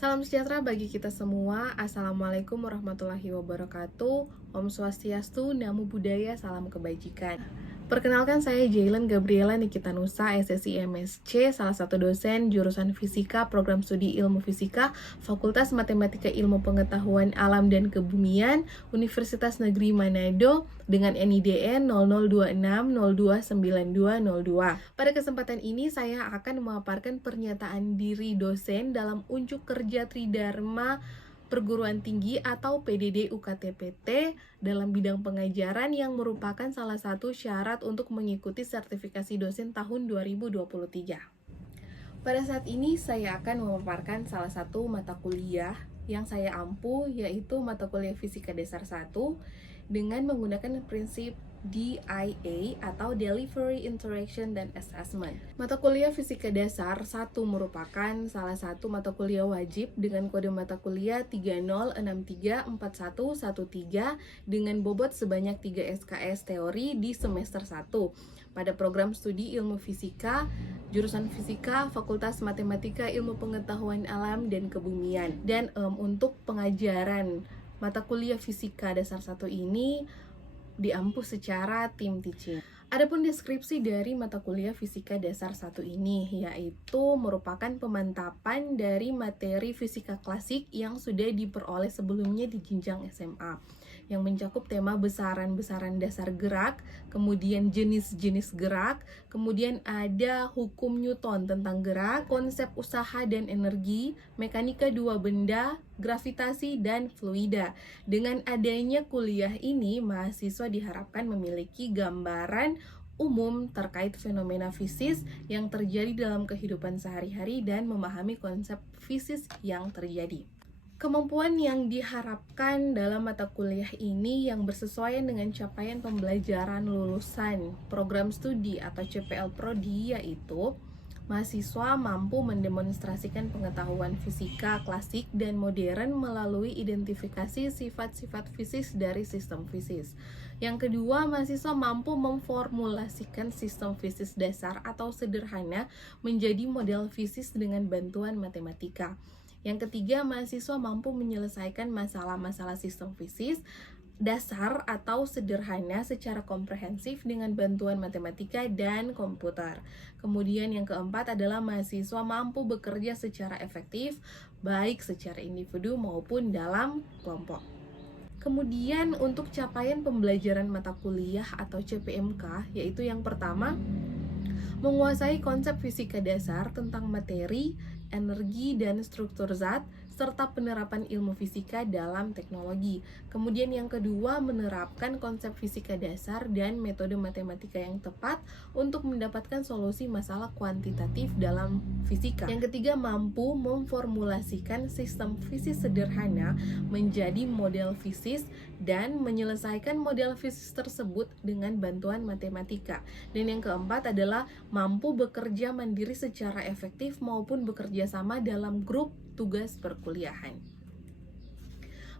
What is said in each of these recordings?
Salam sejahtera bagi kita semua. Assalamualaikum warahmatullahi wabarakatuh. Om Swastiastu, Namo Buddhaya, salam kebajikan. Perkenalkan, saya Jailen Gabriela Nikitanusa, SSI MSc, salah satu dosen jurusan Fisika, Program Studi Ilmu Fisika, Fakultas Matematika Ilmu Pengetahuan Alam dan Kebumian, Universitas Negeri Manado, dengan NIDN 0026029202. Pada kesempatan ini, saya akan memaparkan pernyataan diri dosen dalam unjuk kerja Tridharma Perguruan Tinggi atau PDD UKT-PT dalam bidang pengajaran yang merupakan salah satu syarat untuk mengikuti sertifikasi dosen tahun 2023. Pada saat ini saya akan memaparkan salah satu mata kuliah yang saya ampu, yaitu mata kuliah Fisika Dasar 1 dengan menggunakan prinsip DIA atau Delivery, Interaction, dan Assessment. Mata kuliah Fisika Dasar 1 merupakan salah satu mata kuliah wajib dengan kode mata kuliah 30634113 dengan bobot sebanyak 3 SKS teori di semester 1 pada program studi Ilmu Fisika, jurusan Fisika, Fakultas Matematika Ilmu Pengetahuan Alam dan Kebumian. Dan untuk pengajaran mata kuliah Fisika Dasar 1 ini diampu secara tim teaching. Adapun deskripsi dari mata kuliah Fisika Dasar 1 ini, yaitu merupakan pemantapan dari materi fisika klasik yang sudah diperoleh sebelumnya di jenjang SMA, yang mencakup tema besaran-besaran dasar gerak, kemudian jenis-jenis gerak, kemudian ada hukum Newton tentang gerak, konsep usaha dan energi, mekanika dua benda, gravitasi, dan fluida. Dengan adanya kuliah ini, mahasiswa diharapkan memiliki gambaran umum terkait fenomena fisis yang terjadi dalam kehidupan sehari-hari dan memahami konsep fisis yang terjadi. Kemampuan yang diharapkan dalam mata kuliah ini yang bersesuaian dengan capaian pembelajaran lulusan program studi atau CPL Prodi, yaitu mahasiswa mampu mendemonstrasikan pengetahuan fisika klasik dan modern melalui identifikasi sifat-sifat fisis dari sistem fisis. Yang kedua, mahasiswa mampu memformulasikan sistem fisis dasar atau sederhana menjadi model fisis dengan bantuan matematika. Yang ketiga, mahasiswa mampu menyelesaikan masalah-masalah sistem fisis dasar atau sederhana secara komprehensif dengan bantuan matematika dan komputer. Kemudian yang keempat adalah mahasiswa mampu bekerja secara efektif, baik secara individu maupun dalam kelompok. Kemudian untuk capaian pembelajaran mata kuliah atau CPMK, yaitu yang pertama, menguasai konsep fisika dasar tentang materi, energi, dan struktur zat, serta penerapan ilmu fisika dalam teknologi. Kemudian yang kedua, menerapkan konsep fisika dasar dan metode matematika yang tepat untuk mendapatkan solusi masalah kuantitatif dalam fisika. Yang ketiga, mampu memformulasikan sistem fisis sederhana menjadi model fisis dan menyelesaikan model fisis tersebut dengan bantuan matematika. Dan yang keempat adalah mampu bekerja mandiri secara efektif maupun bekerja sama dalam grup tugas perkuliahan.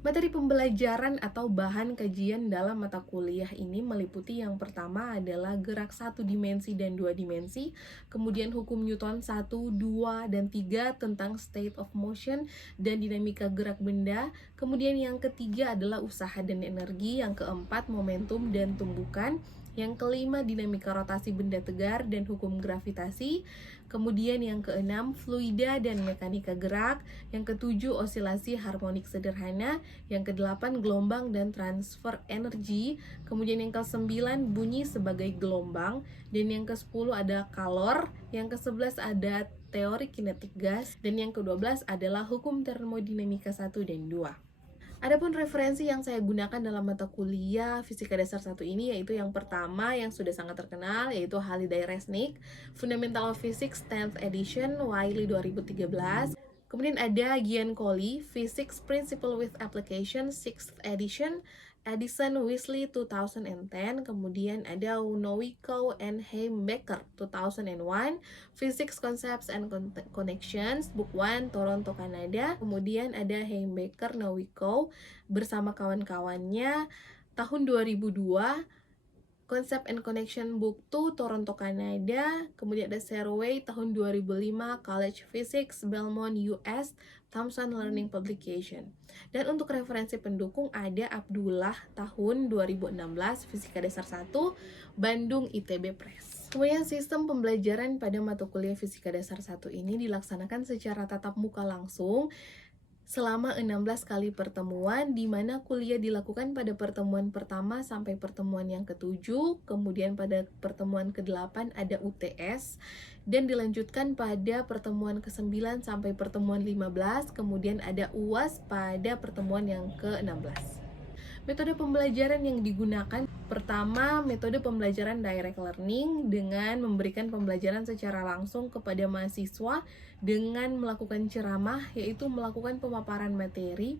Materi pembelajaran atau bahan kajian dalam mata kuliah ini meliputi yang pertama adalah gerak 1 dimensi dan 2 dimensi, kemudian hukum Newton 1, 2, dan 3 tentang state of motion dan dinamika gerak benda, kemudian yang ketiga adalah usaha dan energi, yang keempat momentum dan tumbukan, yang kelima dinamika rotasi benda tegar dan hukum gravitasi, kemudian yang keenam fluida dan mekanika gerak, yang ketujuh osilasi harmonik sederhana, yang kedelapan gelombang dan transfer energi, kemudian yang kesembilan bunyi sebagai gelombang, dan yang ke-10 ada kalor, yang ke-11 ada teori kinetik gas, dan yang ke-12 adalah hukum termodinamika 1 dan 2. Adapun referensi yang saya gunakan dalam mata kuliah Fisika Dasar 1 ini yaitu yang pertama yang sudah sangat terkenal, yaitu Halliday Resnick, Fundamental of Physics 10th edition, Wiley 2013. Kemudian ada Giancoli, Physics Principle with Application 6th edition, Edison Wesley 2010. Kemudian ada Nowicko and Heimbecker 2001, Physics Concepts and Connections, Book 1, Toronto, Kanada. Kemudian ada Heimbecker, Nowicko bersama kawan-kawannya tahun 2002, Concept and Connection Book 2, Toronto, Kanada. Kemudian ada Survey tahun 2005, College Physics, Belmont, US, Thomson Learning Publication. Dan untuk referensi pendukung ada Abdullah tahun 2016, Fisika Dasar 1, Bandung ITB Press. Kemudian sistem pembelajaran pada mata kuliah Fisika Dasar 1 ini dilaksanakan secara tatap muka langsung selama 16 kali pertemuan, di mana kuliah dilakukan pada pertemuan pertama sampai pertemuan yang ke-7, kemudian pada pertemuan ke-8 ada UTS, dan dilanjutkan pada pertemuan ke-9 sampai pertemuan 15, kemudian ada UAS pada pertemuan yang ke-16. Metode pembelajaran yang digunakan, pertama, metode pembelajaran direct learning dengan memberikan pembelajaran secara langsung kepada mahasiswa dengan melakukan ceramah, yaitu melakukan pemaparan materi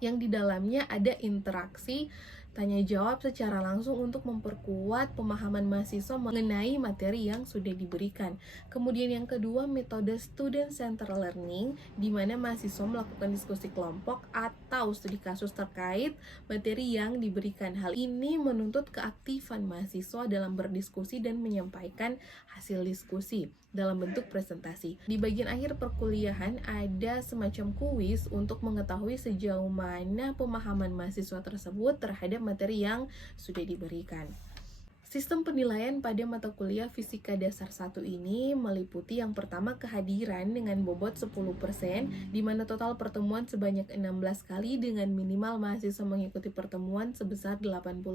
yang di dalamnya ada interaksi tanya jawab secara langsung untuk memperkuat pemahaman mahasiswa mengenai materi yang sudah diberikan. Kemudian yang kedua, metode student center learning, di mana mahasiswa melakukan diskusi kelompok atau studi kasus terkait materi yang diberikan. Hal ini menuntut keaktifan mahasiswa dalam berdiskusi dan menyampaikan hasil diskusi dalam bentuk presentasi. Di bagian akhir perkuliahan ada semacam kuis untuk mengetahui sejauh mana pemahaman mahasiswa tersebut terhadap materi yang sudah diberikan. Sistem penilaian pada mata kuliah Fisika Dasar 1 ini meliputi yang pertama kehadiran dengan bobot 10%, di mana total pertemuan sebanyak 16 kali dengan minimal mahasiswa mengikuti pertemuan sebesar 80%,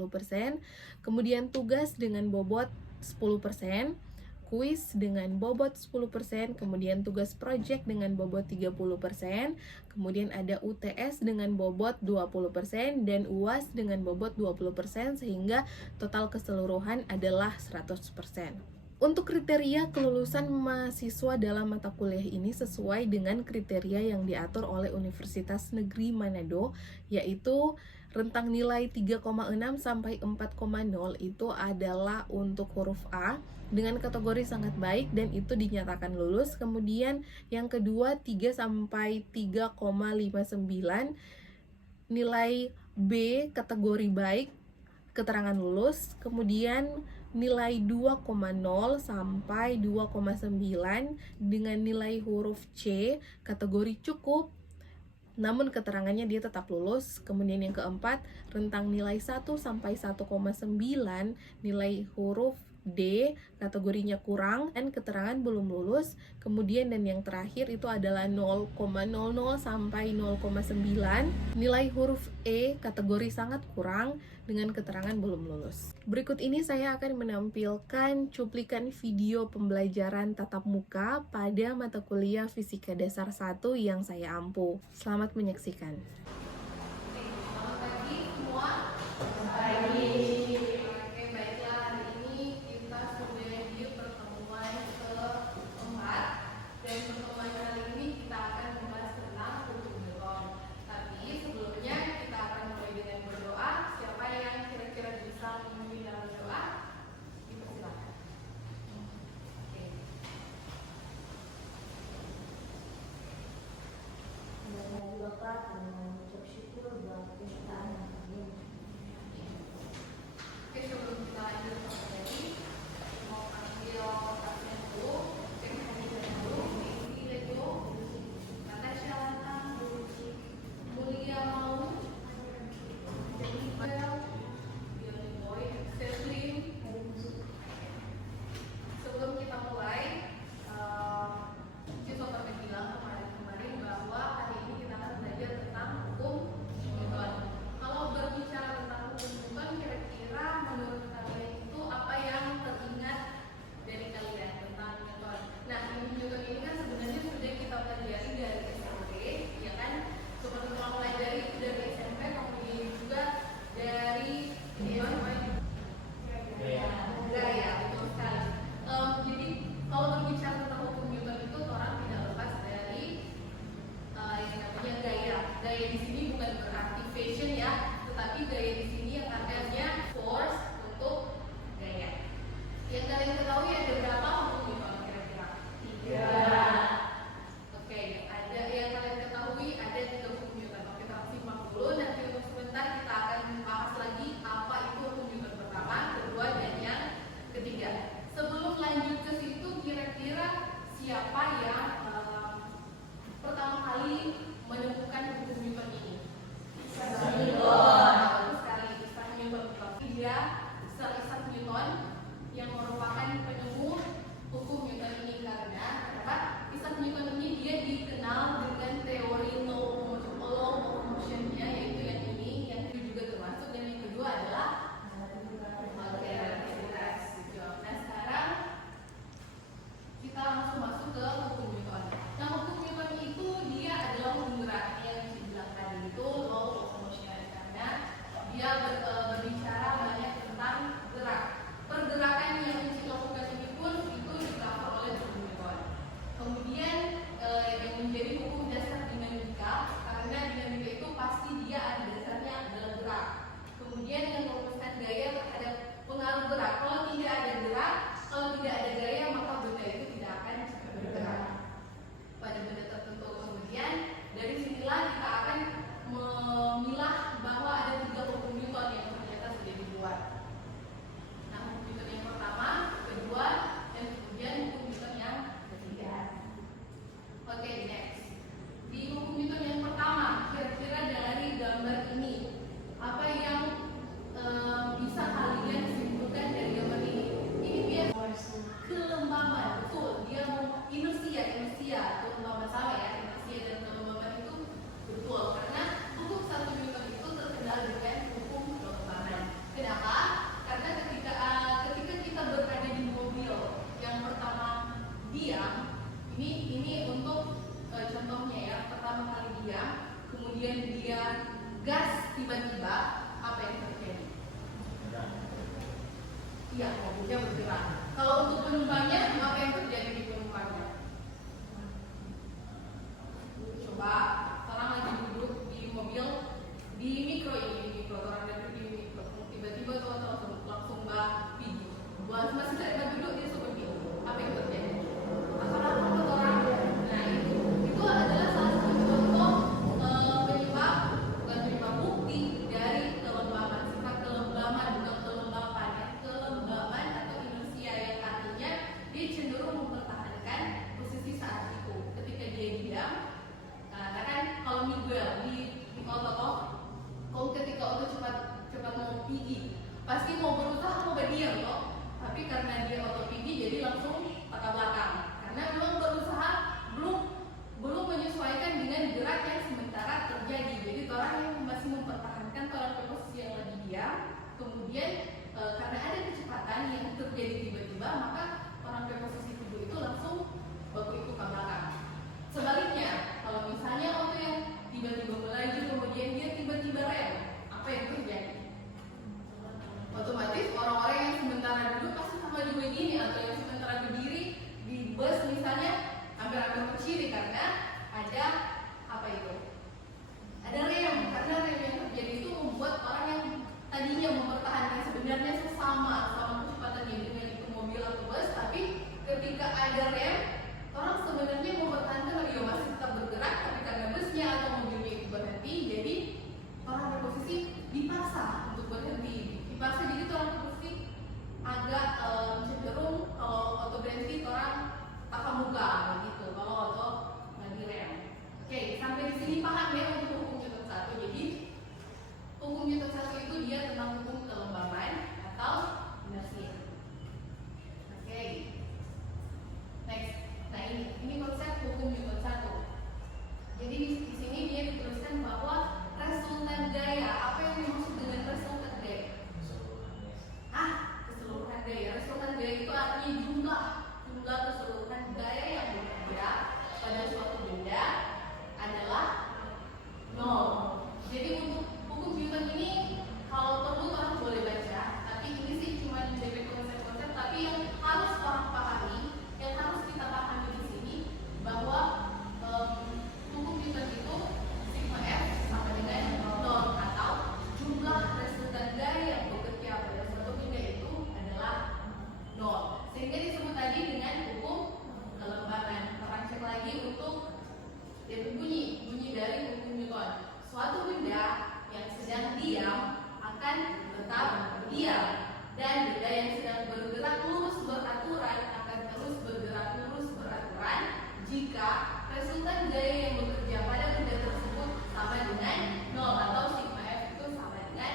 kemudian tugas dengan bobot 10%, kuis dengan bobot 10%, kemudian tugas project dengan bobot 30%, kemudian ada UTS dengan bobot 20%, dan UAS dengan bobot 20%, sehingga total keseluruhan adalah 100%. Untuk kriteria kelulusan mahasiswa dalam mata kuliah ini sesuai dengan kriteria yang diatur oleh Universitas Negeri Manado, yaitu rentang nilai 3,6 sampai 4,0 itu adalah untuk huruf A dengan kategori sangat baik dan itu dinyatakan lulus. Kemudian yang kedua 3 sampai 3,59 nilai B kategori baik, keterangan lulus. Kemudian nilai 2,0 sampai 2,9 dengan nilai huruf C kategori cukup, namun keterangannya dia tetap lulus. Kemudian yang keempat, rentang nilai 1 sampai 1,9 nilai huruf D kategorinya kurang dan keterangan belum lulus. Kemudian dan yang terakhir itu adalah 0,00 sampai 0,9 nilai huruf E kategori sangat kurang dengan keterangan belum lulus. Berikut ini saya akan menampilkan cuplikan video pembelajaran tatap muka pada mata kuliah Fisika Dasar 1 yang saya ampu. Selamat menyaksikan. Selamat pagi semua. Selamat pagi. Oke, baiklah, hari ini kita sudah di pertemuan keempat, dan pertemuan kali ini kita akan membahas tentang hukum beton. Tapi sebelumnya kita akan mulai dengan berdoa. Siapa yang kira-kira bisa memimpin dalam doa? Silakan. Oke. Bapak, kami mengucap syukur buat kesukaan yang kami siapa yang pertama kali menemukan hukum Newton ini? Isaac Newton. Bagus sekali, Isaac Newton. Dia Sir Isaac Newton yang merupakan penemu hukum Newton ini. Karena kenapa? Isaac Newton ini dia dikenal dengan teori law of motion-nya, yaitu yang ini, yang itu juga termasuk, dan yang kedua adalah relativitas. Nah sekarang kita langsung masuk ke hukum Newton. Nah hukum Newton itu dia adalah hukum gerak yang dibilang tadi itu law of motion, karena dia berbicara banyak tentang gerak. Pergerakan yang dilakukan ini pun itu dicover oleh hukum Newton. Kemudian yang menjadi hukum dasar dinamika, karena dinamika itu pasti dia ada dasarnya adalah gerak. Kemudian yang merumuskan gaya terhadap pengaruh gerak. Kalau tidak ada gerak, kalau tidak ada gaya, maka benda itu tidak akan bergerak pada benda tertentu. Kemudian dari sinilah kita akan memilah bahwa ada 3 hukum Newton yang ternyata sudah dibuat. Nah, hukum Newton yang pertama, kedua, dan kemudian hukum Newton yang ketiga. Oke, next. Di hukum Newton yang pertama, kira-kira dari gambar ini, apa yang bisa kalian simpulkan dari gambar ini? Ini dia kelembaban, betul. Dia mau inersia, kelembaban sama ya, inersia dan kelembaban itu betul. Karena hukum 1 Newton itu terkenal dengan hukum kelembaban. Kenapa? Karena ketika kita berada di mobil yang pertama diam, ini untuk contohnya ya, pertama kali diam, kemudian dia gas tiba-tiba, apa yang terjadi? Iya, mobilnya bergerak. Kalau untuk penumpangnya, apa yang terjadi di penumpangnya? Coba, sekarang lagi duduk di mobil, di mikro, orang dari di mikro, tiba-tiba tuh langsung pergi. Buat masih saya duduk dia suka pergi. Apa yang terjadi? Masalah orang. Nah itu adalah salah satu contoh penyebab, bukan penyebab, bukti dari kelembaban. Sifat kelembaban bukan kelembapan ya, kelembaban atau inersia yang artinya dia cenderung mempertahankan posisi saat itu. Ketika dia diam, katakan kalau Miguel di otot, kalau ketika auto cepat mau pergi, pasti mau berusaha mau berdiam loh. Tapi karena dia auto pergi, jadi langsung patah belakang. Karena memang berusaha belum menyesuaikan dengan gerak yang sementara terjadi. Jadi orang yang masih mempertahankan orang ke posisi yang lagi diam, kemudian karena ada kecepatan yang terjadi tiba-tiba, maka orang ke posisi tubuh itu langsung baku itu ke belakang. Sebaliknya, kalau misalnya auto yang tiba-tiba melaju, kemudian dia tiba-tiba rem, apa yang terjadi? Otomatis orang-orang yang sementara duduk pasti sama juga gini, atau yang sementara berdiri di bus misalnya hampir-hampir berdiri karena ada apa itu? Ada rem, karena rem yang terjadi itu membuat orang yang tadinya mempertahankan sebenarnya sama kecepatannya dengan itu mobil atau bus, tapi ketika ada rem, orang sebenarnya mempertahankan masih tetap bergerak, tapi karena busnya atau mobilnya itu berhenti, jadi orang berposisi dipaksa untuk berhenti. Dipaksa jadi orang berposisi agak cenderung kalau auto berhenti orang takam muka begitu, kalau auto lagi rem. Oke, sampai di sini paham ya untuk hukum Newton 1. Jadi hukum Newton 1 itu dia tentang hukum kelembaban atau inersia. Oke. Next. Nah ini konsep hukum Newton 1. Jadi di sini dia dituliskan bahwa resultan gaya. Apa yang dimaksud dengan resultan gaya? Keseluruhan gaya. Resultan gaya itu artinya jumlah keseluruhan gaya yang menghasilkan gaya yang bekerja pada benda tersebut sama dengan 0 atau sigma F itu sama dengan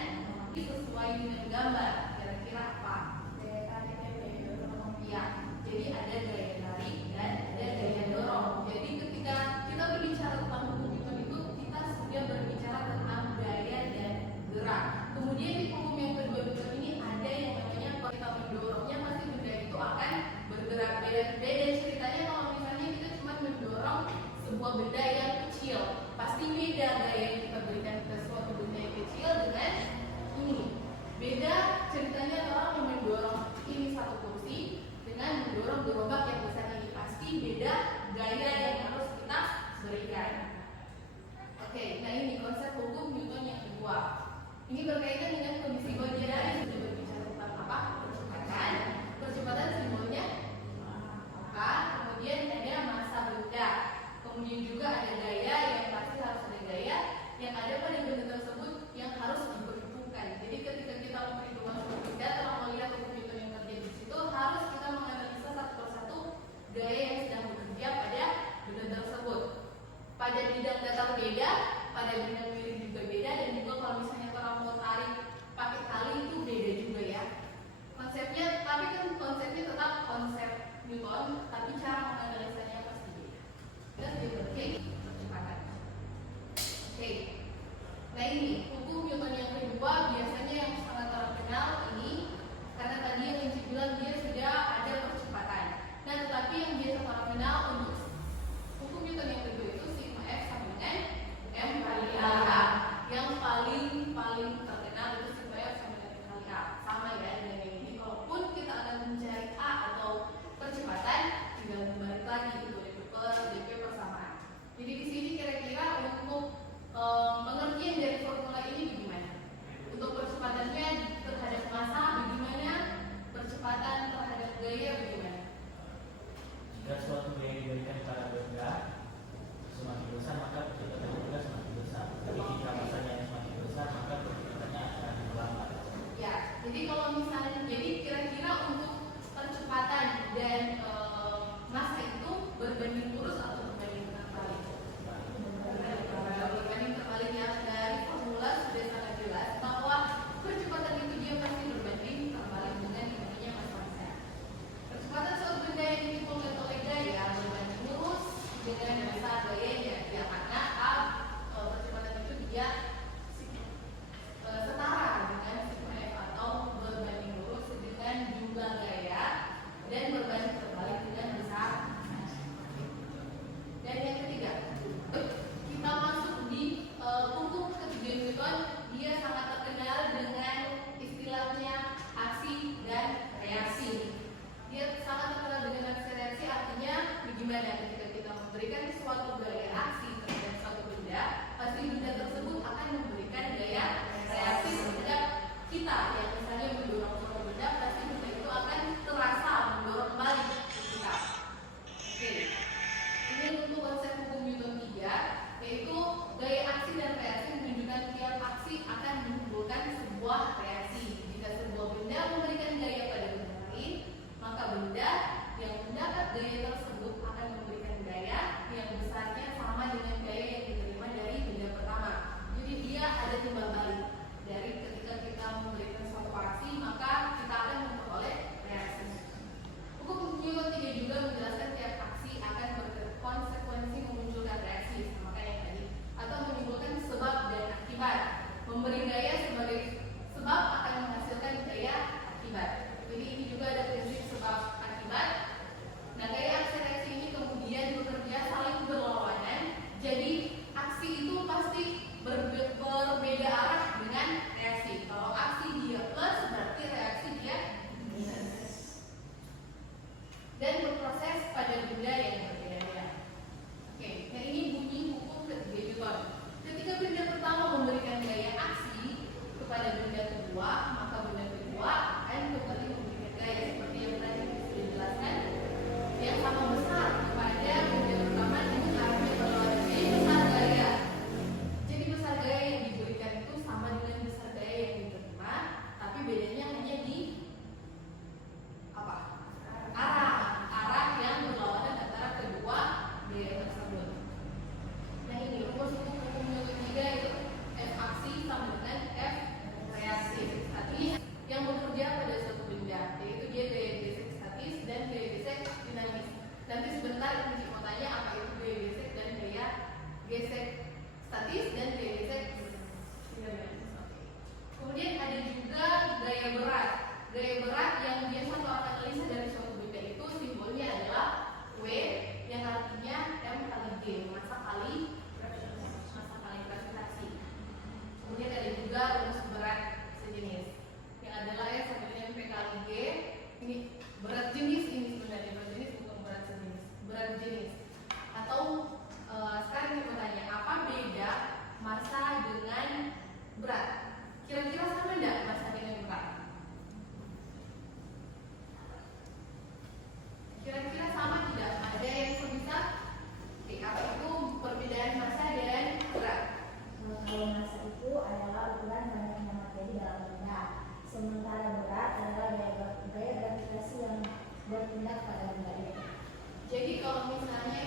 sesuai dengan gambar. Kira-kira apa? Gaya tarik dan gaya dorong. Ya, jadi ada gaya tarik dan ada gaya dorong. Jadi ketika kita berbicara tentang hukum Newton itu, kita sudah berbicara tentang gaya dan gerak. Kemudian di hukum yang kedua Newton ini ada yang namanya kalau kita mendorongnya pasti benda itu akan bergerak. Beda ceritanya kalau misalnya kita cuma mendorong sebuah benda yang kecil, pasti beda gaya yang kita berikan ke suatu benda yang kecil dengan ini. Beda ceritanya orang yang mendorong ini satu kursi dengan mendorong gerobak yang besar ini, pasti beda gaya yang harus kita berikan. Oke, nah ini konsep hukum Newton yang kedua. Ini berkaitan dengan kondisi body yang sudah berbicara tentang apa? Percepatan. Percepatan simbolnya apa? Kemudian ada massa benda. Kemudian juga ada gaya yang pasti harus ada gaya yang ada pada benda tersebut yang harus diperhitungkan. Jadi ketika kita memperhitungkan suatu benda, telah melihat hukum Newton yang terjadi di situ, harus kita menganalisa satu persatu gaya yang sedang bekerja pada benda tersebut. Pada bidang datar beda, pada bidang miring juga beda, dan juga kalau misalnya orang mau tarik pakai tali itu beda juga ya. Konsepnya, tapi kan konsepnya tetap konsep Newton, tapi cara menganalisanya pasti beda. Dan dia percepatan. Oke. Nah ini hukum Newton yang kedua biasanya yang sangat terkenal ini karena tadi yang Linci bilang dia sudah ada percepatan. Nah tetapi yang biasa terkenal untuk hukum Newton yang kedua itu sigma F sama dengan M kali A. Yang paling terkenal itu sigma F sama dengan M kali A. Sama ya dengan yang ini. Kalaupun kita akan mencari A atau percepatan, tinggal kembali lagi itu DP persamaan. Jadi di sini kira-kira untuk pengertian dari formula ini bagaimana? Untuk percepatannya terhadap massa bagaimana? Percepatan terhadap gaya bagaimana? Jika suatu gaya diberikan pada benda semakin besar, maka percepatannya juga semakin besar. Tapi jika massanya semakin besar, maka percepatannya akan melambat. Ya, jadi kalau misalnya, jadi kira-kira untuk percepatan dan massa itu berbanding lurus atau berbanding terbalik? Berbanding terbalik ya. Dari formula sudah sangat jelas bahwa percepatan itu dia pasti berbanding terbalik dengan ininya massa. Percepatan suatu benda yang ditimbulkan oleh gaya berbanding lurus dengan massa gayanya. Ya karena percepatan itu dia setara dengan sigma F atau berbanding lurus dengan jumlah gaya dan berbanding terbalik dengan besar. Dan yang ketiga, kita masuk di hukum ketiga Newton. Dia sangat terkenal dengan istilahnya aksi dan reaksi. Dia sangat terkenal dengan aksi reaksi, artinya bagaimana ketika kita memberikan suatu gaya aksi terhadap suatu benda, pasti benda tersebut akan memberikan gaya reaksi terhadap kita. Yang misalnya mendorong suatu benda, pasti benda itu akan terasa mendorong balik ke kita. Oke. Ini untuk konsep hukum Newton 3, yaitu gaya aksi dan reaksi menunjukkan tiap aksi akan menimbulkan sebuah reaksi. Jika sebuah benda memberikan gaya pada benda lain, maka benda yang mendapat gaya tersebut akan memberikan gaya yang besarnya sama dengan gaya yang diterima dari benda pertama. Jadi dia ada timbal balik. Dari ketika kita memberikan suatu aksi, maka kita akan memperoleh reaksi. Hukum Newton 3 juga menjelaskan tiap aksi akan berkonsekuensi memunculkan reaksi, sama kayak tadi, atau menimbulkan sebab dan akibat. Memberi gaya sebagai sebab akan menghasilkan gaya akibat. Jadi ini juga ada prinsip sebab akibat. Nah, gaya aksi reaksi ini kemudian bekerja saling berlawanan. Jadi aksi itu pasti berbeda arah dengan reaksi. Kalau aksi dia plus, berarti reaksi dia minus. Dan berproses pada benda yang berbeda. Oke, nah ini bunyi hukum ketiga Newton. Ketika benda pertama memberikan gaya aksi kepada benda kedua, maka benda kedua akan kembali memberikan gaya seperti yang tadi sudah dijelaskan, yang sama besar kepada benda pertama dengan arahnya berlawanan. Jadi besar gaya. Jadi besar gaya yang diberikan itu sama dengan besar gaya yang diterima, tapi bedanya hanya di apa? Arah yang berlawanan antara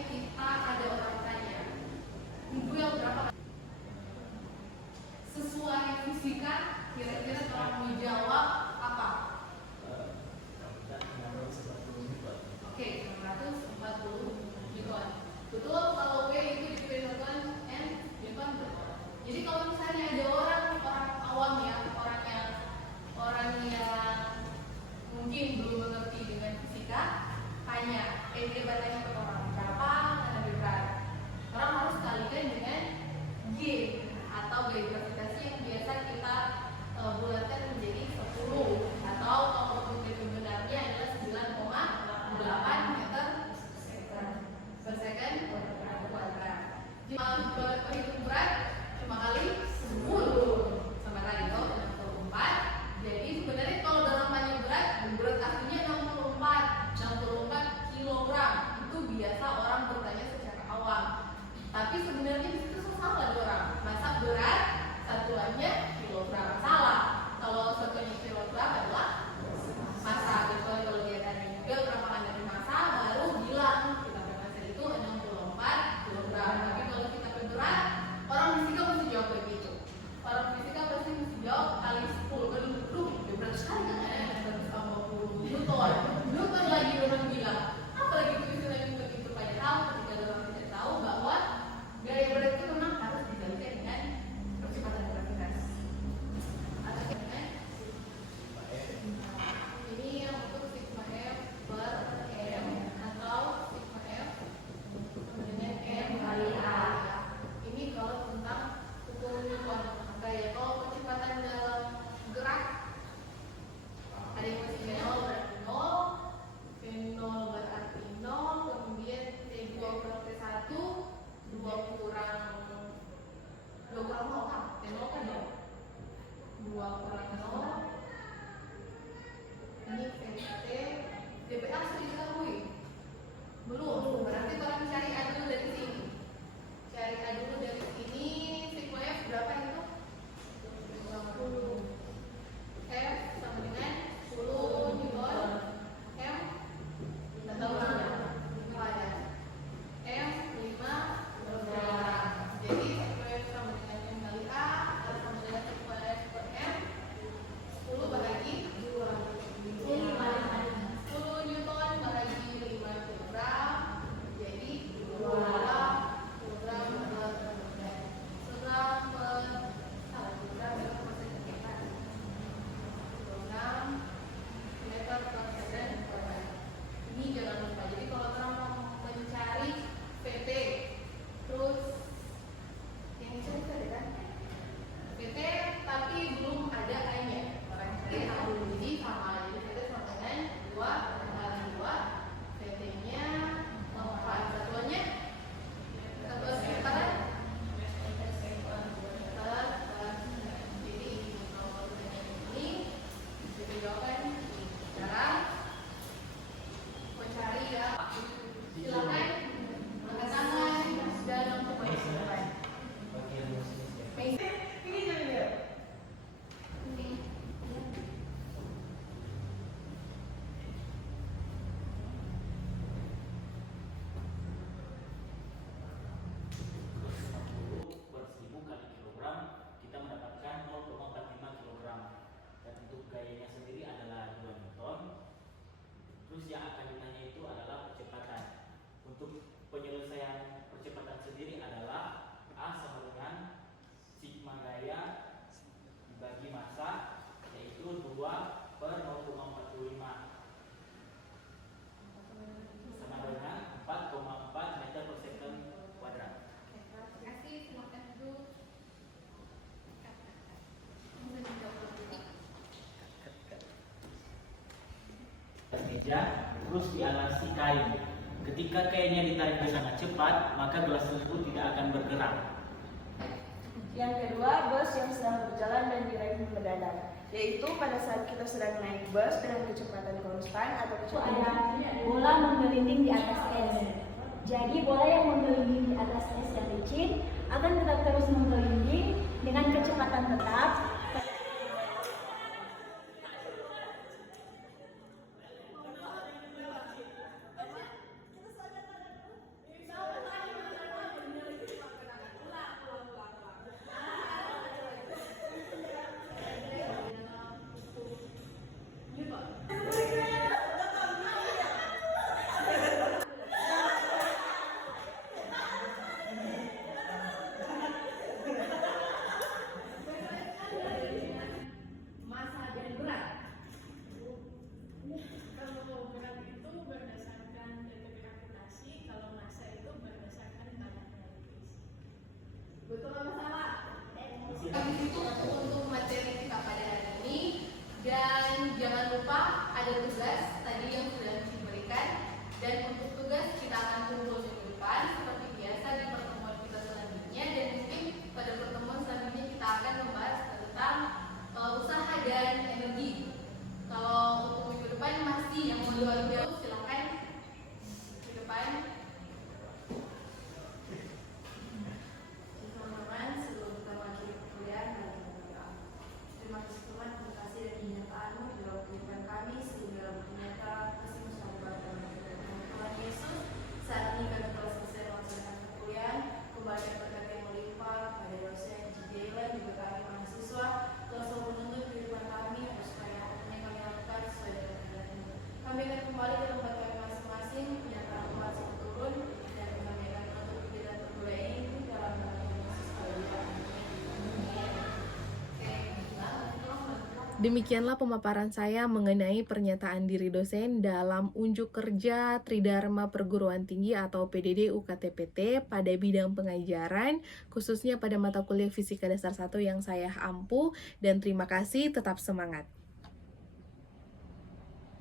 kita ada orang tanya, duel berapa? Sesuai fisika, kira-kira kalau mau jawab apa? Oke, 640 Newton. Betul, kalau W itu diperhitungkan N Newton. Jadi kalau misalnya ada orang awam ya, orang yang mungkin belum mengerti dengan fisika, tanya, coba tanya ke orang berapa karena berat. Orang harus kalikan dengan G atau gaya gravitasi yang biasa kita bulatkan menjadi 10, atau kalau untuk sebenarnya adalah 9,8 meter per second kuadrat. Perhitung berat cuma kali 10 sama tadi kalau 64. Jadi sebenarnya kalau dalam panjang berat aslinya 64 kilogram. Itu biasa orang bertanya secara awam. Tapi sebenarnya itu salah orang. Masa berat satuannya kilogram, salah. Kalau satuannya kilogram adalah massa. Kecuali kalau dia tanya juga berapa dari massa, baru bilang kita massa itu 64 kilogram. Tapi kalau kita berat, orang fisika mesti jawab begitu. Orang fisika pasti mesti jawab kali 10. Kan berat sekali kan? 150 Newton. Newton lagi orang bilang. Apalagi itu istilah Newton itu padahal ketika orang tidak tahu bahwa gaya berat itu memang harus digantikan dengan percepatan gravitasi. Atau dengan ini yang untuk sigma F per M atau sigma F dengan M kali A. Ini kalau tentang hukum Newton. Kayak kalau percepatan dalam gerak ada yang masih nol berarti nol, V0 berarti nol, kemudian T2 kurang T1, 2 kurang 0 kan? T0 kan 0, 2 kurang 0, ini VT, DPA sudah diketahui? Belum, berarti orang cari A dulu dari sini. Cari A dulu dari sini, sigma F berapa itu? 20. F sama dengan 10 Newton. M tidak tahu nggak ada. M 5 kilogram. Jadi sigma F sama dengan M kali A atau sama dengan sigma F per M 10 bahagi 2. 10 Newton bahagi 5 kilogram. Jadi 2 kilogram per kilogram. Kilogram per meter per second kuadrat. Ini jangan lupa. Jadi kalau orang mau mencari VT, terus yang dicari VT kan? VT tapi belum ada A-nya. Orang cari A dulu. Jadi sama. Jadi VT sama dengan 2 kali 2. VT-nya 4. Satuannya? Satuan sekitar. Jadi ini bisa jawaban sekarang mencari ya. Silakan angkat tangan dan untuk mencoba. Ini juga. Per 1000 kali kilogram kita mendapatkan 0,45 kilogram. Dan untuk gayanya sendiri adalah 2 Newton. Terus yang akan ditanya itu adalah percepatan. Untuk penyelesaian percepatan sendiri adalah A sama dengan sigma gaya dibagi massa, yaitu 2 per 0,45 sama dengan 4,4 meter per second kuadrat. Terima kasih. Silakan duduk. Meja, terus dialasi kain. Ketika kainnya ditarik sangat cepat, maka gelas tersebut tidak akan bergerak. Yang kedua, bus yang sedang berjalan dan direm mendadak, yaitu pada saat kita sedang naik bus dengan kecepatan konstan atau kecepatan bola menggelinding di atas es. Jadi bola yang menggelinding di atas es yang licin akan tetap terus menggelinding dengan kecepatan tetap. Demikianlah pemaparan saya mengenai pernyataan diri dosen dalam unjuk kerja Tridharma Perguruan Tinggi atau PDD UKT-PT pada bidang pengajaran, khususnya pada mata kuliah Fisika Dasar 1 yang saya ampu, dan terima kasih, tetap semangat.